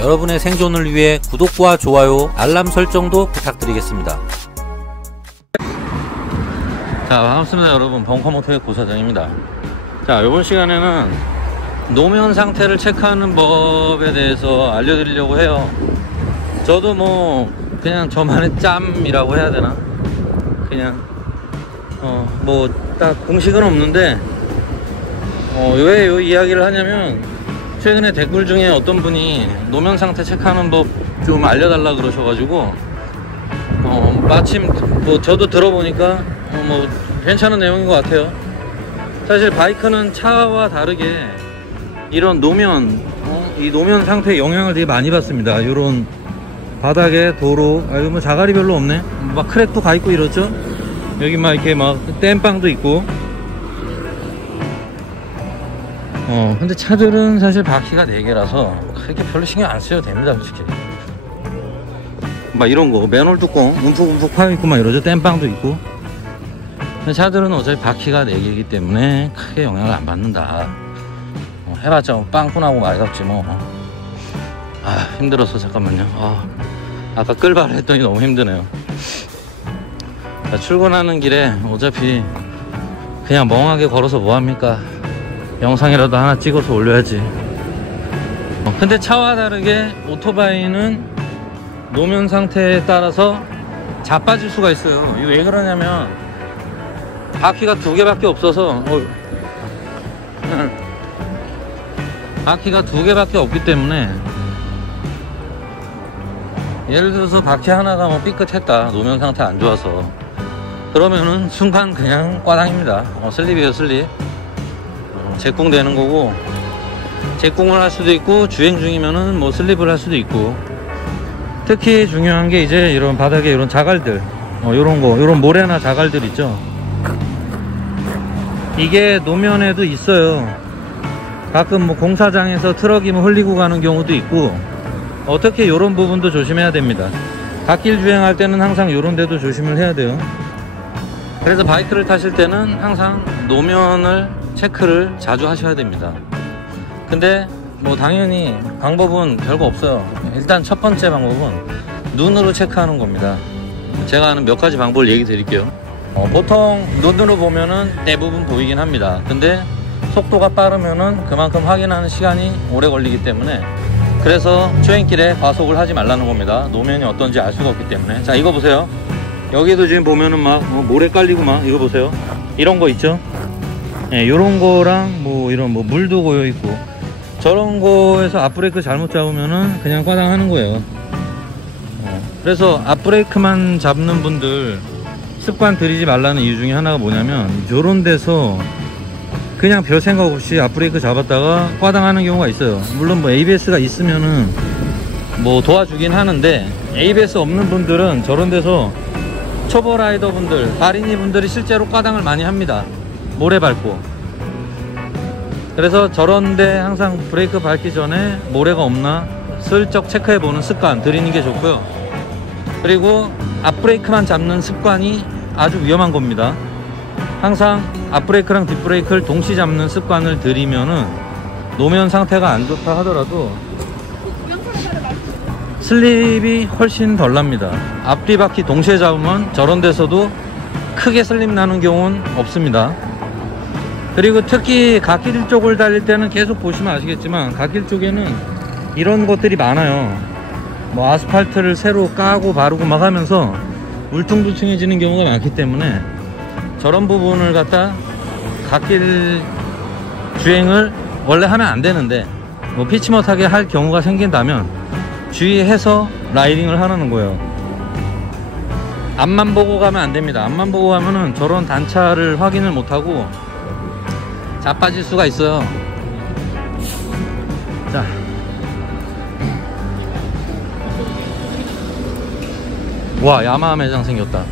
여러분의 생존을 위해 구독과 좋아요, 알람 설정도 부탁드리겠습니다. 자, 반갑습니다 여러분. 벙커모터의 고사장입니다. 자, 이번 시간에는 노면 상태를 체크하는 법에 대해서 알려드리려고 해요. 저도 뭐 그냥 저만의 짬이라고 해야 되나, 그냥 뭐 딱 공식은 없는데 왜 이 이야기를 하냐면, 최근에 댓글 중에 어떤 분이 노면 상태 체크하는 법 좀 알려달라 그러셔가지고 마침 뭐 저도 들어보니까 뭐 괜찮은 내용인 것 같아요. 사실 바이크는 차와 다르게 이런 노면, 이 노면 상태에 영향을 되게 많이 받습니다. 이런 바닥에 도로, 이거 뭐 자갈이 별로 없네. 막 크랙도 가 있고 이렇죠. 여기 막 이렇게 막 땜빵도 있고. 근데 차들은 사실 바퀴가 4개라서 그렇게 별로 신경 안 써도 됩니다, 솔직히. 막 이런 거 맨홀 뚜껑 움푹움푹 파여 있고 막 이러죠. 땜빵도 있고. 근데 차들은 어차피 바퀴가 4개이기 때문에 크게 영향을 안 받는다. 해봤자 뭐 빵꾸나고 말갑지 뭐. 힘들었어. 잠깐만요. 아까 끌바를 했더니 너무 힘드네요. 출근하는 길에 어차피 그냥 멍하게 걸어서 뭐합니까? 영상이라도 하나 찍어서 올려야지. 근데 차와 다르게 오토바이는 노면 상태에 따라서 자빠질 수가 있어요. 이거 왜 그러냐면, 바퀴가 2개밖에 없어서 바퀴가 2개밖에 없기 때문에, 예를 들어서 바퀴 하나가 뭐 삐끗했다, 노면 상태 안 좋아서, 그러면은 순간 그냥 꽈당입니다. 슬립이에요, 슬립. 제꿍 되는 거고, 제꿍을 할 수도 있고, 주행 중이면은 뭐 슬립을 할 수도 있고. 특히 중요한 게 이제 이런 바닥에 이런 자갈들, 요런 거, 요런 모래나 자갈들 있죠. 이게 노면에도 있어요. 가끔 뭐 공사장에서 트럭이 뭐 흘리고 가는 경우도 있고, 특히 요런 부분도 조심해야 됩니다. 갓길 주행할 때는 항상 요런 데도 조심을 해야 돼요. 그래서 바이크를 타실 때는 항상 노면을 체크를 자주 하셔야 됩니다. 근데 뭐 당연히 방법은 별거 없어요. 일단 첫 번째 방법은 눈으로 체크하는 겁니다. 제가 아는 몇 가지 방법을 얘기 드릴게요. 보통 눈으로 보면은 대부분 보이긴 합니다. 근데 속도가 빠르면은 그만큼 확인하는 시간이 오래 걸리기 때문에, 그래서 주행길에 과속을 하지 말라는 겁니다. 노면이 어떤지 알 수가 없기 때문에. 자, 이거 보세요. 여기도 지금 보면은 막 모래 깔리고 막, 이거 보세요. 이런 거 있죠. 요런 거랑 뭐 이런 뭐 물도 고여 있고, 저런 거에서 앞브레이크 잘못 잡으면은 그냥 꽈당하는 거예요. 그래서 앞브레이크만 잡는 분들 습관 들이지 말라는 이유 중에 하나가 뭐냐면, 요런 데서 그냥 별 생각 없이 앞브레이크 잡았다가 꽈당하는 경우가 있어요. 물론 뭐 ABS가 있으면은 뭐 도와주긴 하는데, ABS 없는 분들은 저런 데서 초보 라이더 분들, 발인이 분들이 실제로 꽈당을 많이 합니다. 모래 밟고. 그래서 저런데 항상 브레이크 밟기 전에 모래가 없나 슬쩍 체크해보는 습관 들이는 게 좋고요. 그리고 앞브레이크만 잡는 습관이 아주 위험한 겁니다. 항상 앞브레이크랑 뒷브레이크를 동시 잡는 습관을 들이면은 노면 상태가 안 좋다 하더라도 슬립이 훨씬 덜 납니다. 앞뒤 바퀴 동시에 잡으면 저런 데서도 크게 슬립 나는 경우는 없습니다. 그리고 특히 갓길 쪽을 달릴 때는 계속 보시면 아시겠지만, 갓길 쪽에는 이런 것들이 많아요. 뭐 아스팔트를 새로 까고 바르고 막 하면서 울퉁불퉁해지는 경우가 많기 때문에, 저런 부분을 갖다 갓길 주행을 원래 하면 안 되는데 뭐 피치 못하게 할 경우가 생긴다면 주의해서 라이딩을 하라는 거예요. 앞만 보고 가면 안 됩니다. 앞만 보고 가면은 저런 단차를 확인을 못하고 자빠질 수가 있어요. 자, 와, 야마하 매장 생겼다.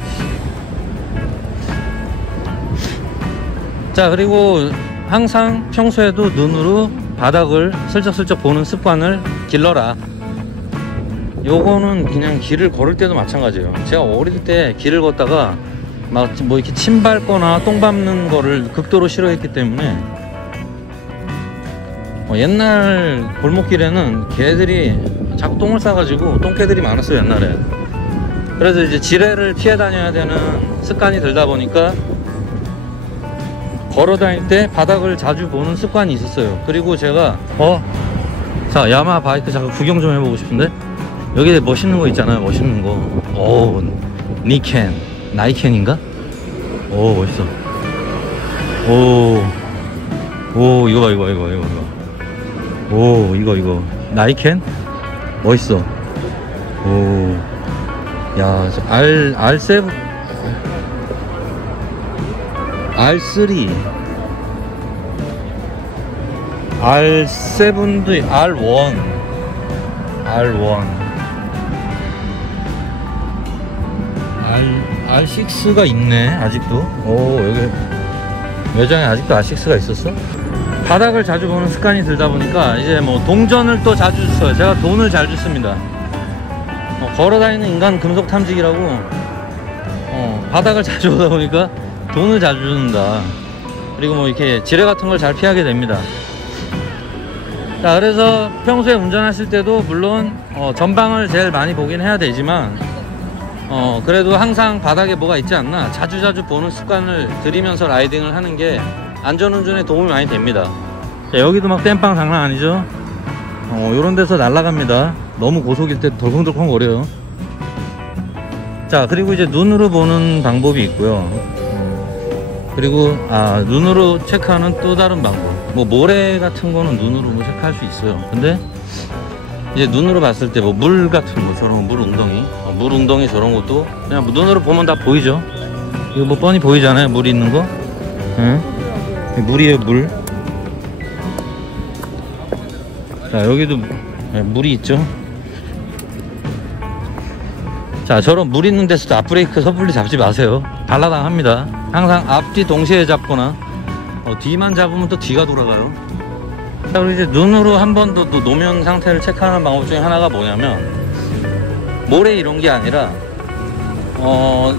자, 그리고 항상 평소에도 눈으로 바닥을 슬쩍슬쩍 보는 습관을 길러라. 요거는 그냥 길을 걸을 때도 마찬가지예요. 제가 어릴 때 길을 걷다가 막 뭐 이렇게 침 밟거나 똥 밟는 거를 극도로 싫어했기 때문에 옛날 골목길에는 개들이 자꾸 똥을 싸가지고 똥개들이 많았어요 옛날에. 그래서 이제 지뢰를 피해 다녀야 되는 습관이 들다 보니까 걸어 다닐 때 바닥을 자주 보는 습관이 있었어요. 그리고 제가 자, 야마하 바이크 잠깐 구경 좀 해보고 싶은데, 여기 멋있는 거 있잖아요. 멋있는 거. 오, 니켄, 나이켄인가? 오, 멋있어. 오, 이거 봐, 이거. 오, 이거. 나이켄? 멋있어. 오, 야, 저 R7, R3, R7도, R6가 있네, 아직도. 오, 여기 매장에 아직도 R6가 있었어? 바닥을 자주 보는 습관이 들다 보니까 이제 뭐 동전을 또 자주 써요. 제가 돈을 잘 줍습니다. 걸어다니는 인간 금속 탐지기라고 바닥을 자주 오다 보니까 돈을 자주 준다. 그리고 뭐 이렇게 지뢰 같은 걸 잘 피하게 됩니다. 자, 그래서 평소에 운전하실 때도 물론 전방을 제일 많이 보긴 해야 되지만 그래도 항상 바닥에 뭐가 있지 않나 자주 보는 습관을 들이면서 라이딩을 하는 게 안전운전에 도움이 많이 됩니다. 자, 여기도 막 땜빵 장난 아니죠? 요런 데서 날아갑니다. 너무 고속일 때 덜컹덜컹 거려요. 자, 그리고 이제 눈으로 보는 방법이 있고요. 그리고 눈으로 체크하는 또 다른 방법, 뭐 모래 같은 거는 눈으로 뭐 체크할 수 있어요. 근데 이제 눈으로 봤을 때 뭐 물 같은 거, 저런 물 웅덩이 저런 것도 그냥 눈으로 보면 다 보이죠. 이거 뭐 뻔히 보이잖아요, 물 있는 거. 응? 물이에요, 물. 자, 여기도 물이 있죠. 자, 저런 물 있는 데서도 앞브레이크 섣불리 잡지 마세요. 발라당합니다. 항상 앞뒤 동시에 잡거나 뒤만 잡으면 또 뒤가 돌아가요. 자, 그리고 이제 눈으로 한 번 더 노면 상태를 체크하는 방법 중에 하나가 뭐냐면, 모래 이런 게 아니라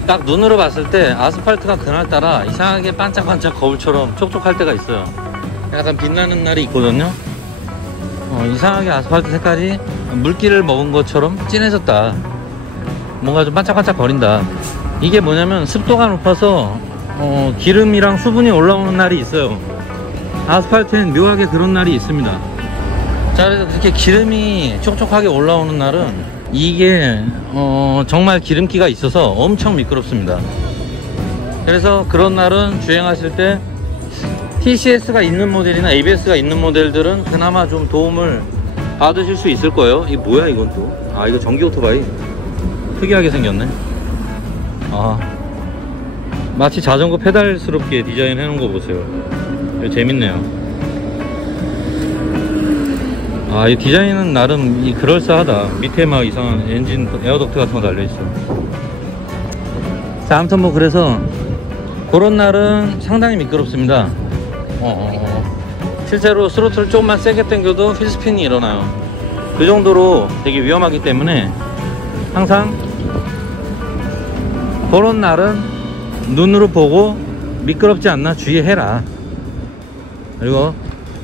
딱 눈으로 봤을 때 아스팔트가 그날따라 이상하게 반짝반짝 거울처럼 촉촉할 때가 있어요. 약간 빛나는 날이 있거든요. 이상하게 아스팔트 색깔이 물기를 먹은 것처럼 진해졌다, 뭔가 좀 반짝반짝 거린다. 이게 뭐냐면 습도가 높아서 기름이랑 수분이 올라오는 날이 있어요. 아스팔트엔 묘하게 그런 날이 있습니다. 자, 그래서 그렇게 기름이 촉촉하게 올라오는 날은 이게 정말 기름기가 있어서 엄청 미끄럽습니다. 그래서 그런 날은 주행하실 때 TCS가 있는 모델이나 ABS가 있는 모델들은 그나마 좀 도움을 받으실 수 있을 거예요. 이게 뭐야 이건 또? 이거 전기 오토바이 특이하게 생겼네. 마치 자전거 페달스럽게 디자인 해놓은 거 보세요. 이거 재밌네요. 이 디자인은 나름 그럴싸하다. 밑에 막 이상한 엔진 에어덕트 같은 거 달려있어. 자, 아무튼 뭐 그래서 그런 날은 상당히 미끄럽습니다. 실제로 스로틀을 조금만 세게 당겨도 휠스핀이 일어나요. 그 정도로 되게 위험하기 때문에 항상 그런 날은 눈으로 보고 미끄럽지 않나 주의해라. 그리고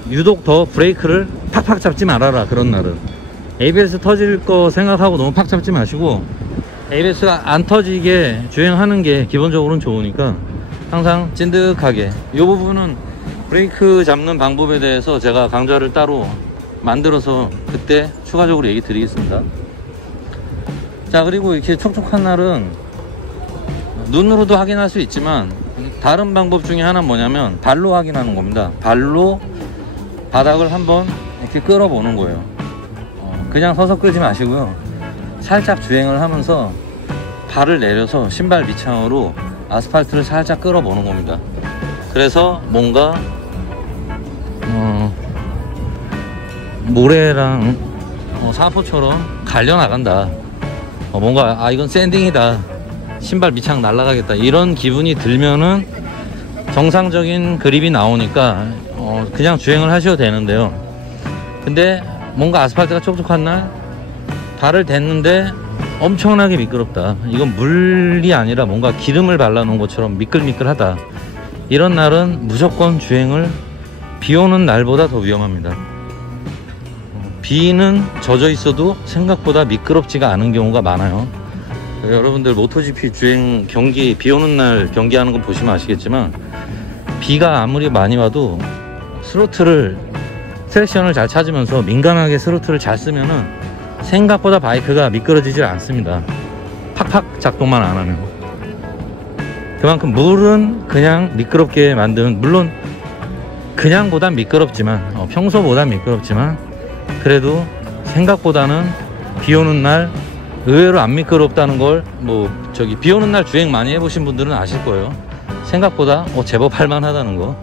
유독 더 브레이크를 팍팍 잡지 말아라. 그런 날은 ABS 터질 거 생각하고 너무 팍 잡지 마시고, ABS가 안 터지게 주행하는 게 기본적으로는 좋으니까 항상 찐득하게. 이 부분은 브레이크 잡는 방법에 대해서 제가 강좌를 따로 만들어서 그때 추가적으로 얘기 드리겠습니다. 자, 그리고 이렇게 촉촉한 날은 눈으로도 확인할 수 있지만 다른 방법 중에 하나는 뭐냐면 발로 확인하는 겁니다. 발로 바닥을 한번 이렇게 끌어보는 거예요. 그냥 서서 끌지 마시고요. 살짝 주행을 하면서 발을 내려서 신발 밑창으로 아스팔트를 살짝 끌어보는 겁니다. 그래서 뭔가 모래랑 사포처럼 갈려나간다. 뭔가 이건 샌딩이다, 신발 밑창 날아가겠다, 이런 기분이 들면은 정상적인 그립이 나오니까 그냥 주행을 하셔도 되는데요. 근데 뭔가 아스팔트가 촉촉한 날 발을 댔는데 엄청나게 미끄럽다, 이건 물이 아니라 뭔가 기름을 발라놓은 것처럼 미끌미끌하다, 이런 날은 무조건 주행을 비 오는 날보다 더 위험합니다. 비는 젖어 있어도 생각보다 미끄럽지가 않은 경우가 많아요. 여러분들 모토GP 주행 경기, 비 오는 날 경기하는 거 보시면 아시겠지만 비가 아무리 많이 와도 스로틀을 트랙션을 잘 찾으면서 민감하게 스로틀을 잘 쓰면은 생각보다 바이크가 미끄러지질 않습니다. 팍팍 작동만 안 하면. 그만큼 물은 그냥 미끄럽게 만드는, 물론 그냥보단 미끄럽지만 평소보단 미끄럽지만 그래도 생각보다는 비 오는 날 의외로 안 미끄럽다는 걸 비 오는 날 주행 많이 해보신 분들은 아실 거예요. 생각보다 제법 할만하다는 거.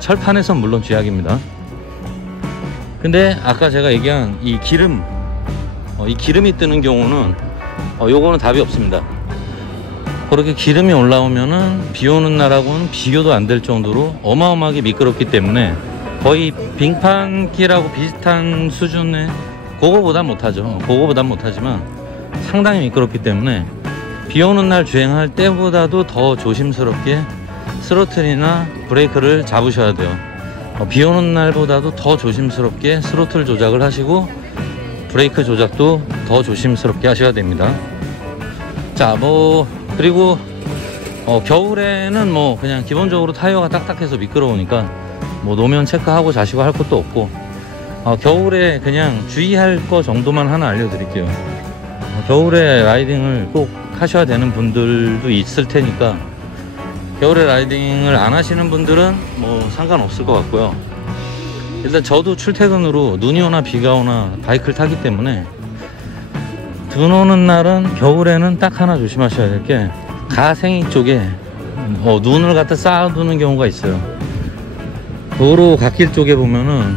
철판에선 물론 쥐약입니다. 근데 아까 제가 얘기한 이 기름이 뜨는 경우는 요거는 답이 없습니다. 그렇게 기름이 올라오면은 비 오는 날하고는 비교도 안 될 정도로 어마어마하게 미끄럽기 때문에 거의 빙판길하고 비슷한 수준의, 그거보단 못하죠. 그거보단 못하지만 상당히 미끄럽기 때문에 비 오는 날 주행할 때보다도 더 조심스럽게 스로틀이나 브레이크를 잡으셔야 돼요. 비 오는 날보다도 더 조심스럽게 스로틀 조작을 하시고 브레이크 조작도 더 조심스럽게 하셔야 됩니다. 자, 그리고 겨울에는 그냥 기본적으로 타이어가 딱딱해서 미끄러우니까 노면 체크하고 자시고 할 것도 없고, 겨울에 그냥 주의할 거 정도만 하나 알려드릴게요. 겨울에 라이딩을 꼭 하셔야 되는 분들도 있을 테니까 겨울에 라이딩을 안 하시는 분들은 상관없을 것 같고요. 일단 저도 출퇴근으로 눈이 오나 비가 오나 바이크를 타기 때문에 눈 오는 날은 겨울에는 딱 하나 조심하셔야 될 게, 가생이 쪽에 눈을 갖다 쌓아두는 경우가 있어요. 도로 갓길 쪽에 보면은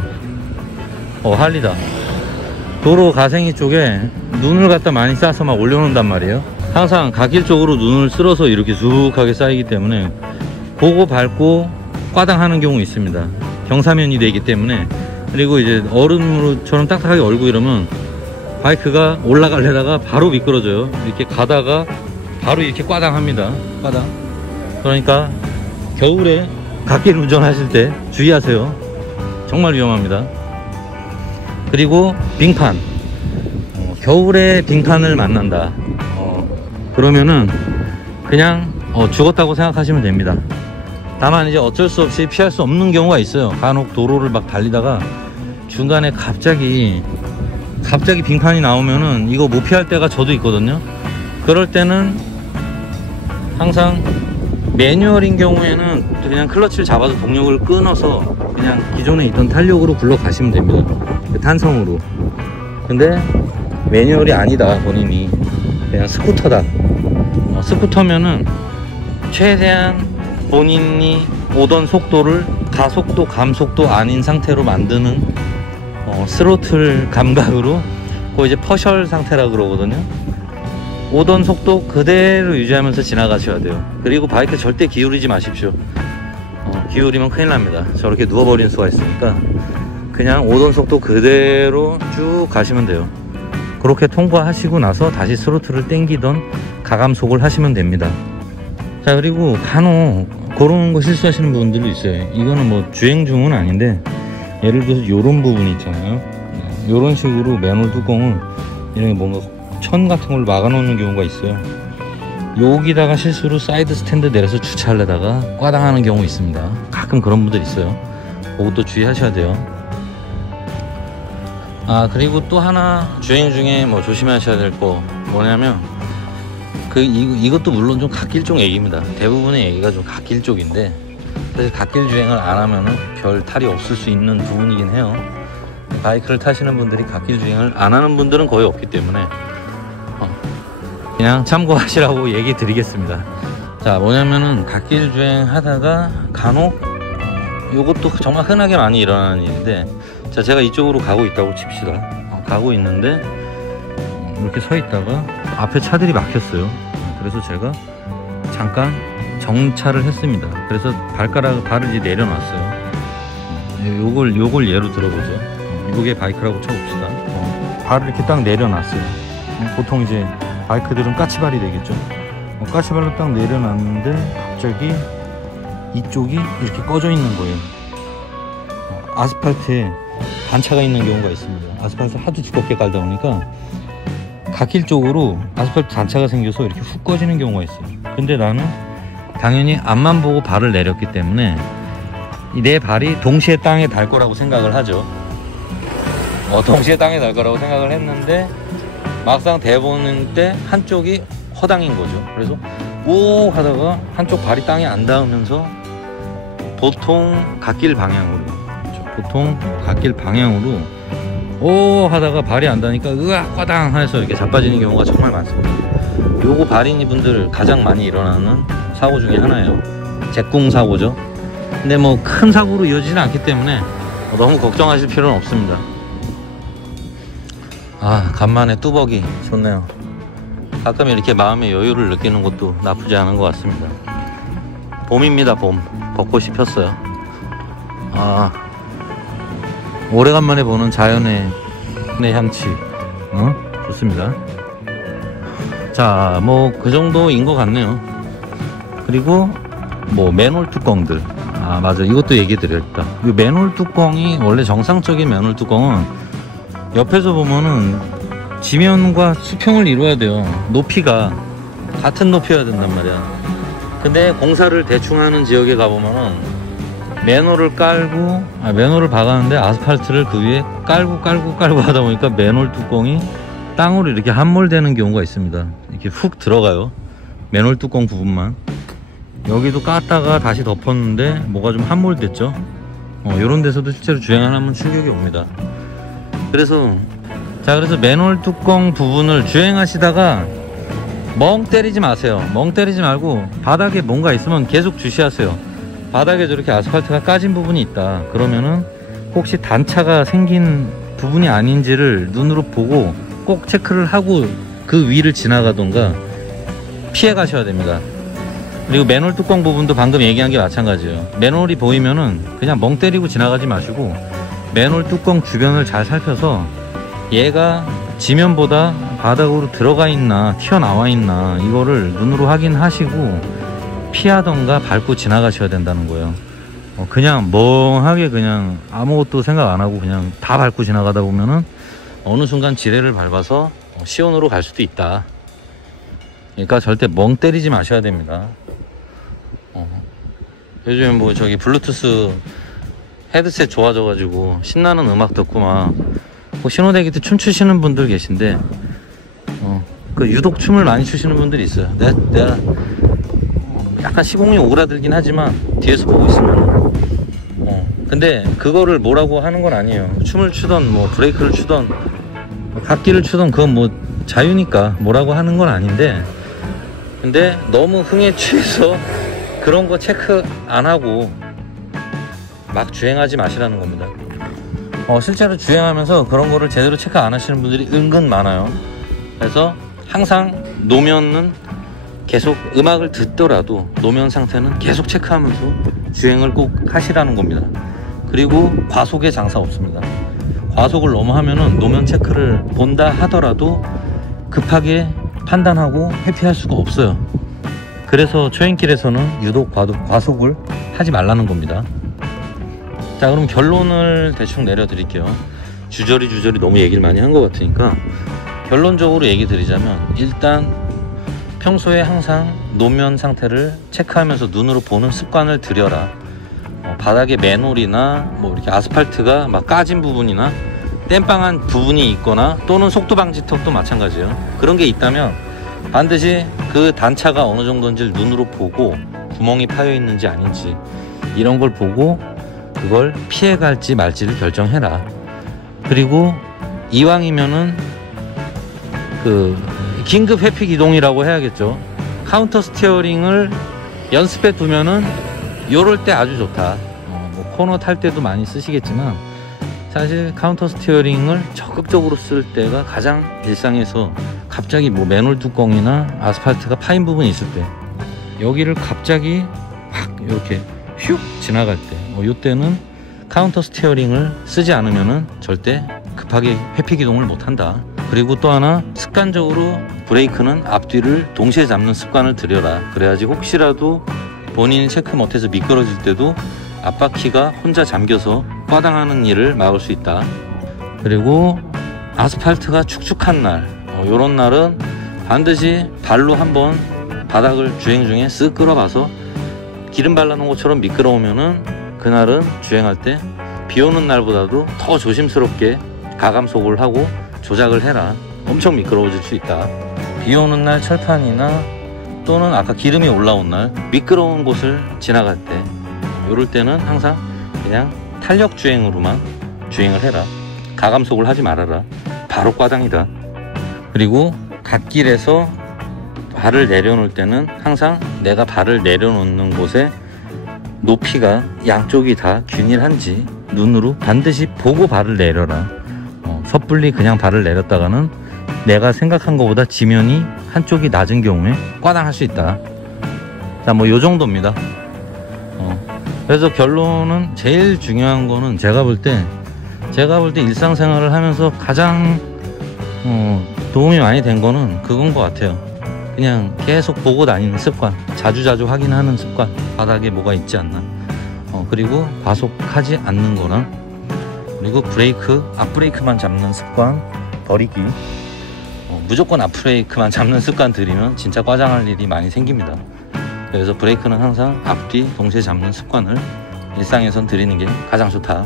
할리다. 도로 가생이 쪽에 눈을 갖다 많이 싸서 막 올려놓는단 말이에요. 항상 갓길 쪽으로 눈을 쓸어서 이렇게 쑥하게 쌓이기 때문에 그거 밟고 꽈당하는 경우 있습니다. 경사면이 되기 때문에. 그리고 이제 얼음으로처럼 딱딱하게 얼고 이러면 바이크가 올라가려다가 바로 미끄러져요. 이렇게 가다가 바로 이렇게 꽈당합니다. 꽈당. 그러니까 겨울에 갓길 운전하실 때 주의하세요. 정말 위험합니다. 그리고 빙판. 겨울에 빙판을 만난다. 그러면은 그냥 죽었다고 생각하시면 됩니다. 다만 이제 어쩔 수 없이 피할 수 없는 경우가 있어요. 간혹 도로를 막 달리다가 중간에 갑자기 빙판이 나오면은 이거 못 피할 때가 저도 있거든요. 그럴 때는 항상 매뉴얼인 경우에는 그냥 클러치를 잡아서 동력을 끊어서 그냥 기존에 있던 탄력으로 굴러가시면 됩니다. 탄성으로. 근데 매뉴얼이 아니다, 본인이 그냥 스쿠터다. 스쿠터면은 최대한 본인이 오던 속도를 가속도 감속도 아닌 상태로 만드는 스로틀 감각으로, 그거 이제 퍼셜 상태라 그러거든요. 오던 속도 그대로 유지하면서 지나가셔야 돼요. 그리고 바이크 절대 기울이지 마십시오. 기울이면 큰일 납니다. 저렇게 누워버리는 수가 있으니까 그냥 오던 속도 그대로 쭉 가시면 돼요. 그렇게 통과하시고 나서 다시 스로틀을 땡기던 가감속을 하시면 됩니다. 자, 그리고 간혹 그런 거 실수하시는 분들도 있어요. 이거는 주행 중은 아닌데, 예를 들어서 요런 부분이 있잖아요. 요런 식으로 맨홀 뚜껑을 이렇게 뭔가 천 같은 걸로 막아 놓는 경우가 있어요. 여기다가 실수로 사이드 스탠드 내려서 주차하려다가 꽈당하는 경우 있습니다. 가끔 그런 분들 있어요. 그것도 주의하셔야 돼요. 그리고 또 하나 주행 중에 조심하셔야 될 거 뭐냐면, 이것도 물론 좀 갓길 쪽 얘기입니다. 대부분의 얘기가 좀 갓길 쪽인데, 사실 갓길 주행을 안 하면은 별 탈이 없을 수 있는 부분이긴 해요. 바이크를 타시는 분들이 갓길 주행을 안 하는 분들은 거의 없기 때문에 그냥 참고하시라고 얘기 드리겠습니다. 자, 뭐냐면은 갓길 주행 하다가 간혹 요것도 정말 흔하게 많이 일어나는 일인데, 자, 제가 이쪽으로 가고 있다고 칩시다. 가고 있는데 이렇게 서 있다가 앞에 차들이 막혔어요. 그래서 제가 잠깐 정차를 했습니다. 그래서 발을 이제 내려놨어요. 요걸 예로 들어보죠. 요게 바이크라고 쳐봅시다. 발을 이렇게 딱 내려놨어요. 보통 이제 바이크들은 까치발이 되겠죠. 까치발로 딱 내려놨는데 갑자기 이쪽이 이렇게 꺼져 있는 거예요. 아스팔트에 단차가 있는 경우가 있습니다. 아스팔트 하도 두껍게 깔다 보니까 갓길 쪽으로 아스팔트 단차가 생겨서 이렇게 훅 꺼지는 경우가 있어요. 근데 나는 당연히 앞만 보고 발을 내렸기 때문에 내 발이 동시에 땅에 닿을 거라고 생각을 하죠. 동시에 땅에 닿을 거라고 생각을 했는데 막상 대보는 때 한쪽이 허당인 거죠. 그래서 오 하다가 한쪽 발이 땅에 안 닿으면서 보통 갓길 방향으로 오 하다가 발이 안 닿으니까 으악 화당 해서 이렇게 자빠지는 경우가 정말 많습니다. 요거 발인이 분들 가장 많이 일어나는 사고 중에 하나예요. 제꿍 사고죠. 근데 뭐 큰 사고로 이어지지는 않기 때문에 너무 걱정하실 필요는 없습니다. 아 간만에 뚜벅이 좋네요. 가끔 이렇게 마음의 여유를 느끼는 것도 나쁘지 않은 것 같습니다. 봄입니다. 봄. 벚꽃이 폈어요. 아 오래간만에 보는 자연의 향취 좋습니다. 자 뭐 그 정도인 것 같네요. 그리고 뭐 맨홀 뚜껑들, 아 맞아, 이것도 얘기 드렸다. 이 맨홀 뚜껑이 원래 정상적인 맨홀 뚜껑은 옆에서 보면은 지면과 수평을 이루어야 돼요. 높이가 같은 높이여야 된단 말이야. 근데 공사를 대충 하는 지역에 가보면은 맨홀을 깔고 맨홀을 박았는데 아스팔트를 그 위에 깔고 하다 보니까 맨홀 뚜껑이 땅으로 이렇게 함몰되는 경우가 있습니다. 이렇게 훅 들어가요. 맨홀 뚜껑 부분만. 여기도 깠다가 다시 덮었는데 뭐가 좀 함몰됐죠. 요런 데서도 실제로 주행하면 충격이 옵니다. 그래서 맨홀 뚜껑 부분을 주행하시다가 멍 때리지 마세요. 멍 때리지 말고 바닥에 뭔가 있으면 계속 주시하세요. 바닥에 저렇게 아스팔트가 까진 부분이 있다 그러면은 혹시 단차가 생긴 부분이 아닌지를 눈으로 보고 꼭 체크를 하고 그 위를 지나가던가 피해 가셔야 됩니다. 그리고 맨홀 뚜껑 부분도 방금 얘기한 게 마찬가지예요. 맨홀이 보이면은 그냥 멍 때리고 지나가지 마시고 맨홀 뚜껑 주변을 잘 살펴서 얘가 지면보다 바닥으로 들어가 있나 튀어나와 있나 이거를 눈으로 확인하시고 피하던가 밟고 지나가셔야 된다는 거예요. 그냥 멍하게 그냥 아무것도 생각 안 하고 그냥 다 밟고 지나가다 보면은 어느 순간 지뢰를 밟아서 시온으로 갈 수도 있다. 그러니까 절대 멍 때리지 마셔야 됩니다. 요즘 뭐 저기 블루투스 헤드셋 좋아져가지고 신나는 음악 듣고 막 뭐 신호대기 때 춤추시는 분들 계신데 그 유독 춤을 많이 추시는 분들이 있어요. 내가 약간 시공이 오그라들긴 하지만 뒤에서 보고 있으면 근데 그거를 뭐라고 하는 건 아니에요. 춤을 추던 뭐 브레이크를 추던 갓길을 추던 그건 뭐 자유니까 뭐라고 하는 건 아닌데, 근데 너무 흥에 취해서 그런 거 체크 안 하고 막 주행하지 마시라는 겁니다. 실제로 주행하면서 그런 거를 제대로 체크 안 하시는 분들이 은근 많아요. 그래서 항상 노면은 계속 음악을 듣더라도 노면 상태는 계속 체크하면서 주행을 꼭 하시라는 겁니다. 그리고 과속에 장사 없습니다. 과속을 너무 하면은 노면 체크를 본다 하더라도 급하게 판단하고 회피할 수가 없어요. 그래서 초행길에서는 유독 과속을 하지 말라는 겁니다. 자, 그럼 결론을 대충 내려드릴게요. 주저리 너무 얘기를 많이 한 것 같으니까 결론적으로 얘기 드리자면, 일단 평소에 항상 노면 상태를 체크하면서 눈으로 보는 습관을 들여라. 바닥에 맨홀이나 뭐 이렇게 아스팔트가 막 까진 부분이나 땜빵한 부분이 있거나 또는 속도 방지턱도 마찬가지예요. 그런 게 있다면 반드시 그 단차가 어느 정도인지를 눈으로 보고 구멍이 파여 있는지 아닌지 이런 걸 보고 그걸 피해 갈지 말지를 결정해라. 그리고 이왕이면은 그 긴급 회피 기동이라고 해야겠죠. 카운터 스티어링을 연습해 두면은 요럴 때 아주 좋다. 뭐 코너 탈 때도 많이 쓰시겠지만 사실 카운터 스티어링을 적극적으로 쓸 때가 가장 일상에서 갑자기 뭐 맨홀 뚜껑이나 아스팔트가 파인 부분이 있을 때, 여기를 갑자기 확 이렇게 휙 지나갈 때, 요때는 카운터 스티어링을 쓰지 않으면은 절대 급하게 회피 기동을 못 한다. 그리고 또 하나, 습관적으로 브레이크는 앞뒤를 동시에 잡는 습관을 들여라. 그래야지 혹시라도 본인이 체크 못해서 미끄러질 때도 앞바퀴가 혼자 잠겨서 꽈당하는 일을 막을 수 있다. 그리고 아스팔트가 축축한 날, 요런 날은 반드시 발로 한번 바닥을 주행 중에 쓱 끌어봐서 기름 발라놓은 것처럼 미끄러우면은 그날은 주행할 때 비 오는 날보다도 더 조심스럽게 가감속을 하고 조작을 해라. 엄청 미끄러워질 수 있다. 비 오는 날 철판이나 또는 아까 기름이 올라온 날 미끄러운 곳을 지나갈 때, 요럴 때는 항상 그냥 탄력 주행으로만 주행을 해라. 가감속을 하지 말아라. 바로 꽈당이다. 그리고 갓길에서 발을 내려놓을 때는 항상 내가 발을 내려놓는 곳에 높이가 양쪽이 다 균일한지 눈으로 반드시 보고 발을 내려라. 섣불리 그냥 발을 내렸다가는 내가 생각한 것보다 지면이 한쪽이 낮은 경우에 꽈당할 수 있다. 자, 뭐 요 정도입니다. 그래서 결론은 제일 중요한 거는 제가 볼 때 일상생활을 하면서 가장 도움이 많이 된 거는 그건 것 같아요. 그냥 계속 보고 다니는 습관, 자주자주 확인하는 습관, 바닥에 뭐가 있지 않나, 그리고 과속하지 않는 거랑, 그리고 앞브레이크만 잡는 습관 버리기. 무조건 앞브레이크만 잡는 습관 들이면 진짜 꽈장할 일이 많이 생깁니다. 그래서 브레이크는 항상 앞뒤 동시에 잡는 습관을 일상에선 들이는 게 가장 좋다.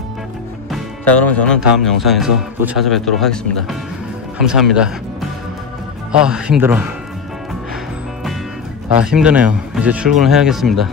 자, 그러면 저는 다음 영상에서 또 찾아뵙도록 하겠습니다. 감사합니다. 힘들어. 힘드네요. 이제 출근을 해야겠습니다.